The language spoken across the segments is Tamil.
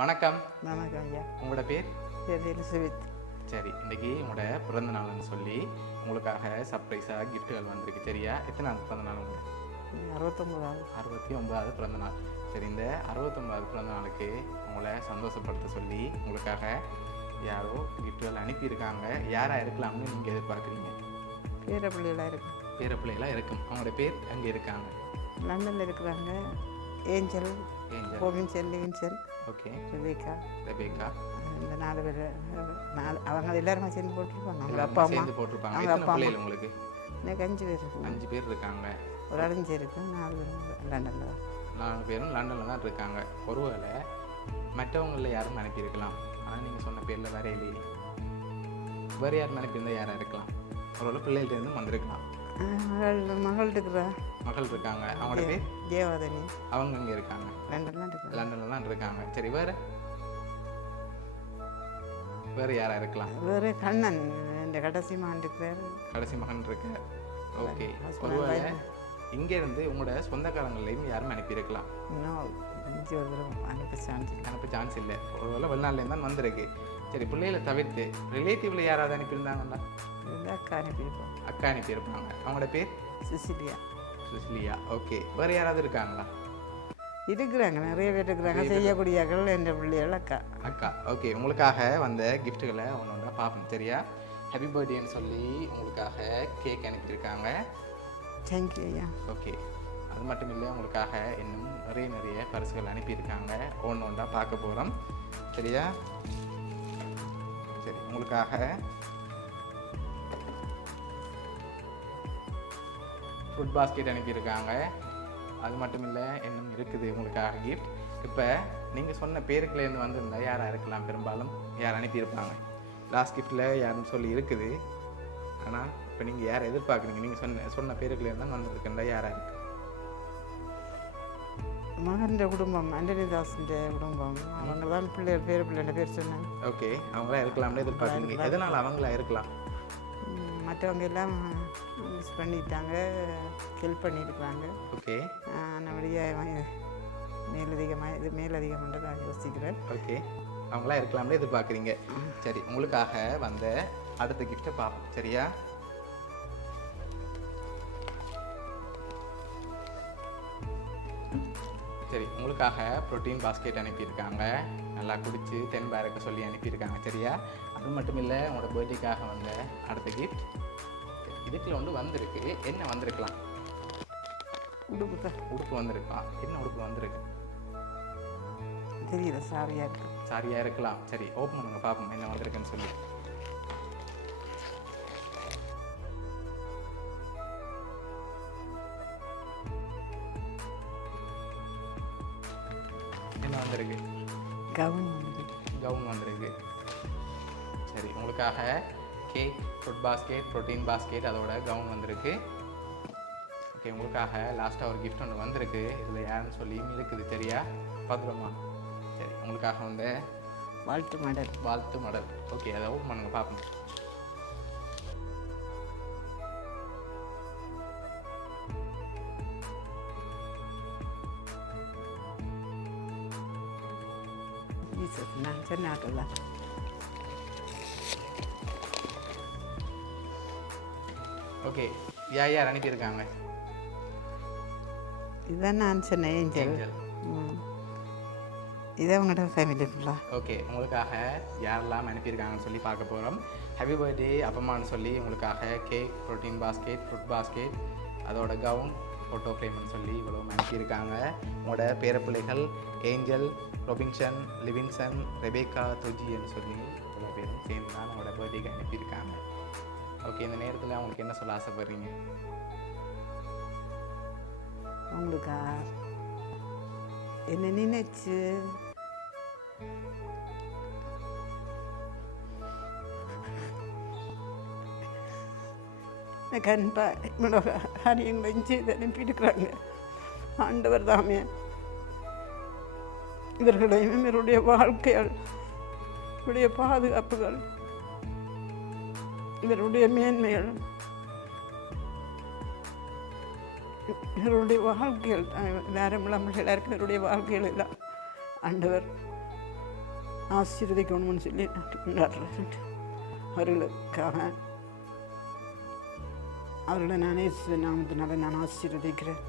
வணக்கம். வணக்கம் ஐயா. உங்களோட பேர்? பேர் எலிசபெத். சரி, இன்றைக்கி உங்களோட பிறந்த நாள்னு சொல்லி உங்களுக்காக சர்ப்ரைஸாக கிஃப்ட்டுகள் வந்திருக்கு. சரியா? எத்தனாவது பிறந்த நாள் உங்களுக்கு? 69வது. 69வது பிறந்த நாள். சரி, இந்த 69வது பிறந்த நாளுக்கு உங்களை சந்தோஷப்படுத்த சொல்லி உங்களுக்காக யாரோ கிஃப்ட்டுகள் அனுப்பியிருக்காங்க. யாராக இருக்கலாம்னு நீங்கள் எதிர்பார்க்குறீங்க? பேர பிள்ளைகளாக இருக்கும். பேர பிள்ளைகளாக இருக்கும். அவங்களோட பேர் அங்கே இருக்காங்க. லண்டனில் இருக்கிறாங்க. Angel, Robinson, Levinson, okay, Rebecca. இந்த 4 பேர். அவங்க எல்லாருமே சேர்ந்து போட்டிருப்பாங்க. அவங்க அப்பா அம்மா சேர்ந்து போட்டிருப்பாங்க. அவங்க எத்தனை அப்பா பிள்ளைகள் உங்களுக்கு? எனக்கு 5 பேர் இருக்கு. 5 பேர் இருக்காங்க. ஒரு அடைஞ்சு இருக்கு. 4 பேர் லண்டனில். 4 பேரும் லண்டனில் தான் இருக்காங்க. ஒருவேளை மற்றவங்களில் யாரும் அனுப்பியிருக்கலாம். ஆனால் நீங்கள் சொன்ன பேரில் வேற இல்லையே. வேறு யாரும் அனுப்பியிருந்தால் யாராக இருக்கலாம்? ஒருவேளை பிள்ளைகிட்டேருந்து வந்திருக்கலாம். மகள் இருக்கிறா. மகள் இருக்காங்க. அவங்களோட பேர் தேவாதனி. அவங்க இங்கே இருக்காங்க. லண்டனில் தான் இருக்காங்க. சரி, வேறு யாராக இருக்கலாம்? வேறு கண்ணன், இந்த கடைசி மகன் இருக்கிறார். கடைசி மகன் இருக்கு. ஓகே, ஒருவேளை இங்கேருந்து உங்களோட சொந்தக்காரங்களையும் யாரும் அனுப்பியிருக்கலாம். இன்னும் அனுப்ப சான்ஸ் இல்லை. ஒருவேளை வெளிநாட்டிலேருந்து தான் வந்திருக்கு. சரி, பிள்ளைகளை தவிர்த்து ரிலேட்டிவில் யாராவது அனுப்பியிருந்தாங்களா? அக்கா அனுப்பியிருப்போம். அக்கா அனுப்பியிருப்பாங்க. அவங்களோட பேர் சுசிலியா. ஓகே, வேறு யாராவது இருக்காங்களா? இருக்கிறாங்க, நிறைய பேர் இருக்கிறாங்க. செய்யக்கூடியவர்கள் என்ற பிள்ளைகள் அக்கா. ஓகே, உங்களுக்காக வந்த கிஃப்ட்டுகளை ஒன்று ஒன்றா பார்ப்போம். சரியா? ஹாப்பி பர்த்டேன்னு சொல்லி உங்களுக்காக கேக் அனுப்பியிருக்காங்க. தேங்க்யூ ஐயா. ஓகே, அது மட்டும் இல்லை, உங்களுக்காக இன்னும் நிறைய பரிசுகள் அனுப்பியிருக்காங்க. ஒன்று ஒன்றா பார்க்க போகிறோம். சரியா? சரி, உங்களுக்காக ஃபுட் பாஸ்கெட் அனுப்பியிருக்காங்க. அது மட்டும் இல்லை, இன்னும் இருக்குது உங்களுக்காக கிஃப்ட். இப்போ நீங்கள் சொன்ன பேருக்குலேருந்து வந்திருந்தால் யாராக இருக்கலாம்? பெரும்பாலும் யார் அனுப்பியிருப்பாங்க? லாஸ்ட் கிஃப்ட்டில் யாருன்னு சொல்லி இருக்குது. ஆனால் இப்போ நீங்கள் யாரை எதிர்பார்க்குறீங்க? நீங்கள் சொன்ன பேருக்குலேருந்து தான் வந்திருக்குண்டா யாராக இருக்குது? மகன் குடும்பம், அண்டனிதாசன் குடும்பம். அவங்க தான் பிள்ளையோட பேர் சொன்னாங்க. ஓகே, அவங்களா இருக்கலாம்னு எதிர்பார்க்குறீங்க. எதனால் அவங்களா இருக்கலாம்? மற்றவங்க எல்லாம் மிஸ் பண்ணிட்டாங்க, ஹெல்ப் பண்ணியிருக்காங்க. ஓகே, நம்மளுடைய மேலதிகமாக நான் யோசிக்கிறேன். ஓகே, அவங்களா இருக்கலாம்னு எதிர்பார்க்குறீங்க. சரி, உங்களுக்காக வந்த அடுத்த கிஃப்ட்டை பார்ப்போம். சரியா? சரி, உங்களுக்காக ப்ரோட்டீன் பாஸ்கெட் அனுப்பியிருக்காங்க. நல்லா குடித்து தென்பா இருக்க சொல்லி அனுப்பியிருக்காங்க. சரியா? அது மட்டும் இல்லை, உங்களோட பர்த்டேக்காக வந்த அடுத்த கிஃப்ட் இதுக்குள்ள ஒன்று வந்திருக்கு. என்ன வந்திருக்கலாம்? உடுப்பு வந்திருக்கலாம். என்ன உடுப்பு வந்திருக்கு தெரியல. சாரியாக இருக்கலாம். சரி, ஓப்பன் பண்ணுங்க பார்ப்போம் என்ன வந்திருக்குன்னு சொல்லி. என்ன வந்திருக்கு? கவுன் வந்திருக்கு. சரி, உங்களுக்காக cake, food basket, protein basket, அதோட கவுன் வந்திருக்கு. ஓகே, உங்களுக்காக லாஸ்ட்டாக ஒரு கிஃப்ட் ஒன்று வந்திருக்கு. இதில் யாருன்னு சொல்லியும் இருக்குது. சரியா? பார்த்துருமா? சரி, உங்களுக்காக வந்து வாழ்த்து மடல். ஓகே, அதை ஓப்பன் பண்ணுங்க பார்ப்போம். நான் சொன்னாக்கல. ஓகே, யார் அனுப்பியிருக்காங்க? இதான் நான் சொன்னேன், ஏஞ்சல். இதை உங்களோட ஃபேமிலி ஃபுல்லாக. ஓகே, உங்களுக்காக யாரெல்லாம் அனுப்பியிருக்காங்கன்னு சொல்லி பார்க்க போகிறோம். ஹாப்பி பர்த்டே அப்பம்மான்னு சொல்லி உங்களுக்காக cake, protein basket, food basket, அதோட கவுன், ஃபோட்டோ ஃப்ரேம்னு சொல்லி இவ்வளோ அனுப்பியிருக்காங்க. உங்களோட பேரப்பிள்ளைகள் ஏஞ்சல், ரொபின்சன், லிவின்சன், ரெபேக்கா, தொஜின்னு சொல்லி இவ்வளோ பேரும் சேர்ந்து தான் உங்களோட பர்த்டேக்கு அனுப்பியிருக்காங்க. ஓகே, இந்த நேரத்தில் அவங்களுக்கு என்ன சொல்ல ஆசைப்படுறீங்க? அவங்களுக்கா என்ன நினைச்சு கண்பா இவ்வளோ காரியங்களையும் செய்து அனுப்பியிருக்கிறாங்க. ஆண்டவர் தாமே இவர்களையும் இவருடைய வாழ்க்கைகள், இவருடைய பாதுகாப்புகள், இவருடைய மேன்மைகள், இவருடைய வாழ்க்கைகள், எல்லாரும் இளம்பிள்ளைகளாக இருக்கிற இவருடைய வாழ்க்கைகள் எல்லாம் ஆண்டவர் ஆசீர்வதிக்கணும்னு சொல்லி நான் கொண்டாடுறேன். அவர்களுக்காக அவர்களை நான் இயேசுவின் நாமத்தினால நான் ஆசீர்வதிக்கிறேன்.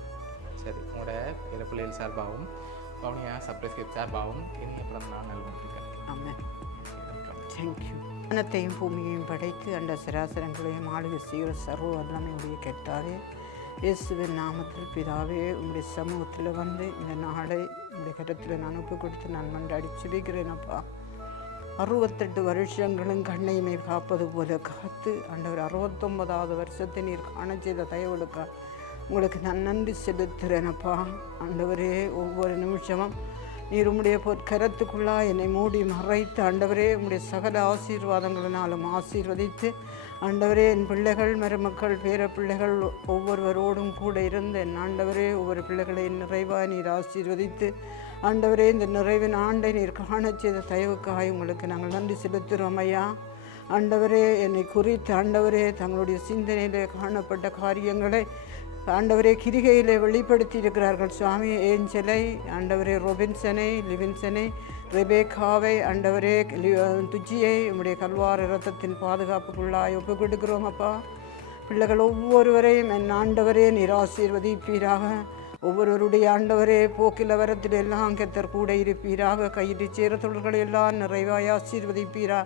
சரி, உங்களோட இரு பிள்ளைகள் சார்பாகவும் பவுனியா சப்ரைஸ் சார்பாகவும் இனிய பிறந்த நாள் நல்வாழ்த்துக்கள். ஆமென். தேங்க்யூ. வானத்தையும் பூமியையும் படைத்து அந்த சராசரங்களையும் ஆளுகை செய்கிற சர்வ வல்லமை உடைய கர்த்தாவே, இயேசுவின் நாமத்தில் பிதாவே, உங்களுடைய சமூகத்தில் வந்து இந்த நாளை உங்களுடைய கருத்தில் நான் ஒப்பு கொடுத்து நான் மன்றாடி சுபிக்கிறேன். அப்பா, 68 வருஷங்களும் கண்ணையுமே காப்பது போல காத்து ஆண்டவர் 69வது வருஷத்தை நீர் காண செய்த தயவுகளுக்கா உங்களுக்கு நான் நன்றி செலுத்துகிறேனப்பா. ஆண்டவரே, ஒவ்வொரு நிமிஷமும் நீர் உம்முடைய கரத்துக்குள்ளா என்னை மூடி மறைத்து ஆண்டவரே உம்முடைய சகல ஆசீர்வாதங்களினாலும் ஆசீர்வதித்து ஆண்டவரே, என் பிள்ளைகள் மருமக்கள் பேர பிள்ளைகள் ஒவ்வொருவரோடும் கூட இருந்த என் ஆண்டவரே, ஒவ்வொரு பிள்ளைகளை நிறைவாக நீர் ஆசீர்வதித்து ஆண்டவரே, இந்த நிறைவின் ஆண்டை நீர் காண செய்த தயவுக்காக உங்களுக்கு நாங்கள் நன்றி செலுத்துகிறோம் ஐயா. ஆண்டவரே, என்னை குறித்து ஆண்டவரே தங்களுடைய சிந்தனையிலே காணப்பட்ட காரியங்களை ஆண்டவரே கிரிகையிலே வெளிப்படுத்தி இருக்கிறார்கள் சுவாமி. ஏஞ்சலை ஆண்டவரே, ரொபின்சனை, லிவின்சனை, ரெபேக்காவை ஆண்டவரே, துஜியை உம்முடைய கல்வார இரத்தத்தின் பாதுகாப்புக்குள்ளாய் ஒப்பு கொடுக்கிறோம் அப்பா. பிள்ளைகள் ஒவ்வொருவரையும் என் ஆண்டவரே நீர் ஆசீர்வதிப்பீராக. ஒவ்வொருவருடைய ஆண்டவரே போக்கில் வரத்தில் எல்லாம் கர்த்தர் கூட இருப்பீராக. கையிட்டு சேர தொழில்களை எல்லாம் நிறைவாய் ஆசீர்வதிப்பீரா.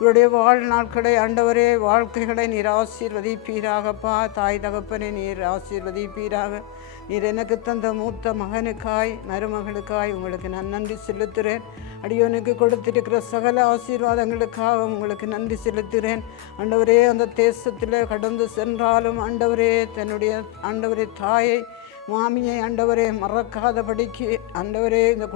இவருடைய வாழ்நாட்களை ஆண்டவரே வாழ்க்கைகளை நீர் ஆசீர்வதிப்பீராகப்பா. தாய் தகப்பனை நீர் ஆசீர்வதிப்பீராக. நீர் எனக்கு தந்த மூத்த மகனுக்காய் மருமகளுக்காய் உங்களுக்கு நான் நன்றி செலுத்துகிறேன். அடியோனுக்கு கொடுத்திருக்கிற சகல ஆசீர்வாதங்களுக்காக உங்களுக்கு நன்றி செலுத்துகிறேன். ஆண்டவரே, அந்த தேசத்தில் கடந்து சென்றாலும் ஆண்டவரே தன்னுடைய ஆண்டவரே தாயை மாமியை ஆண்டவரே மறக்காதபடிக்கு ஆண்டவரே இந்த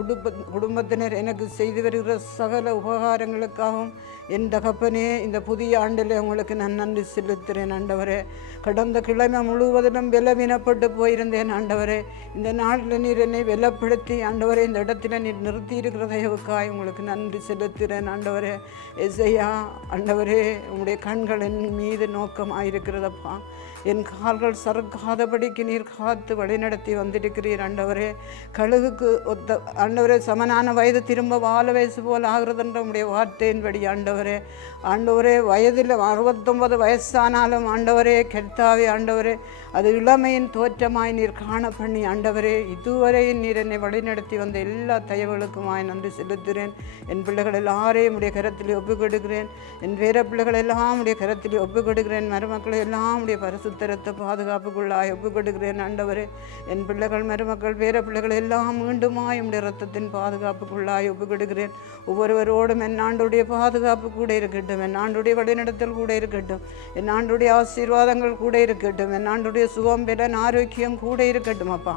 குடும்பத்தினர் எனக்கு செய்து வருகிற சகல உபகாரங்களுக்காகவும் என் தகப்பனே இந்த புதிய ஆண்டில் உங்களுக்கு நான் நன்றி செலுத்துகிறேன். ஆண்டவரே, கடந்த கிழமை முழுவதிலும் பலவீனப்பட்டு போயிருந்தேன். ஆண்டவரே, இந்த நாளில் நீர் என்னை வெலப்படுத்தி ஆண்டவரே இந்த இடத்துல நீர் நிறுத்தி இருக்கிற தயவுக்காய் உங்களுக்கு நன்றி செலுத்துகிறேன். ஆண்டவரே, எசையா ஆண்டவரே, உங்களுடைய கண்கள் என் மீது நோக்கமாயிருக்கிறதப்பா. என் கால்கள் சறுக்காதபடிக்கு நீர் காத்து வழிநடத்தி வந்திருக்கிறீர். ஆண்டவரே, கழுகுக்கு ஒத்த ஆண்டவரே சமனான வயது திரும்ப வாழ வயசு போல் ஆகிறதுன்ற உடைய வார்த்தையின்படி ஆண்டவரே வயதில் 69 வயசானாலும் ஆண்டவரே கெட்டாவே ஆண்டவரே அது இளமையின் தோற்றமாய் நீர் காண பண்ணி ஆண்டவரே இதுவரை நீர் என்னை வழிநடத்தி வந்த எல்லா தயவுகளுக்குமாய் நன்றி செலுத்துகிறேன். என் பிள்ளைகள் எல்லாரையும் உடைய கரத்தில் ஒப்புக் கொடுக்கிறேன். என் வேற பிள்ளைகள் எல்லாம் உடைய கரத்தில் ஒப்புக் கொடுக்கிறேன். மருமக்களை எல்லாம் உடைய பரிசுத்தரத்தை பாதுகாப்புக்குள்ளாய் ஒப்புக் கொடுக்கிறேன். ஆண்டவரே, என் பிள்ளைகள் மருமக்கள் வேற பிள்ளைகள் எல்லாம் மீண்டுமாய் உடைய ரத்தத்தின் பாதுகாப்புக்குள்ளாய் ஒப்புக் கொடுக்கிறேன். ஒவ்வொருவரோடும் என் ஆண்டுடைய பாதுகாப்பு கூட இருக்கட்டும். என் ஆண்டுடைய வழிநடத்தல் கூட இருக்கட்டும். என் ஆண்டுடைய ஆசீர்வாதங்கள் கூட இருக்கட்டும். என் ஆண்டுடைய சுகம் பெலன் ஆரோக்கியம் கூட இருக்கட்டும். அப்பா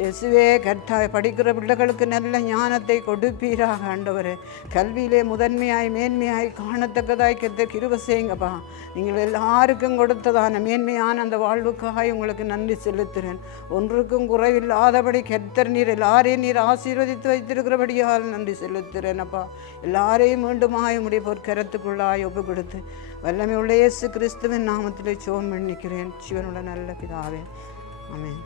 இயேசுவே, கர்த்தாவே, படிக்கிற பிள்ளைகளுக்கு நல்ல ஞானத்தை கொடுப்பீராக. ஆண்டவரே, கல்வியிலே முதன்மையாய் மேன்மையாய் காணத்தக்கதாய் கர்த்தர் கிருபை செய்யுங்கப்பா. நீங்கள் எல்லாருக்கும் கொடுத்ததான மேன்மையான அந்த வாழ்வுக்காக உங்களுக்கு நன்றி செலுத்துகிறேன். ஒன்றுக்கும் குறைவில்லாதபடி கர்த்தர் நீர் எல்லாரையும் நீர் ஆசீர்வதித்து வைத்திருக்கிறபடியால் நன்றி செலுத்துகிறேன். அப்பா, எல்லாரையும் மீண்டுமாய் உடைய பொற்கரத்துக்குள்ளாய் ஒப்பு கொடுத்து வல்லமை உள்ள இயேசு கிறிஸ்துவின் நாமத்திலே ஜெபம் பண்ணிக்கிறேன். சிவனுள்ள நல்ல பிதாவே, ஆமென்.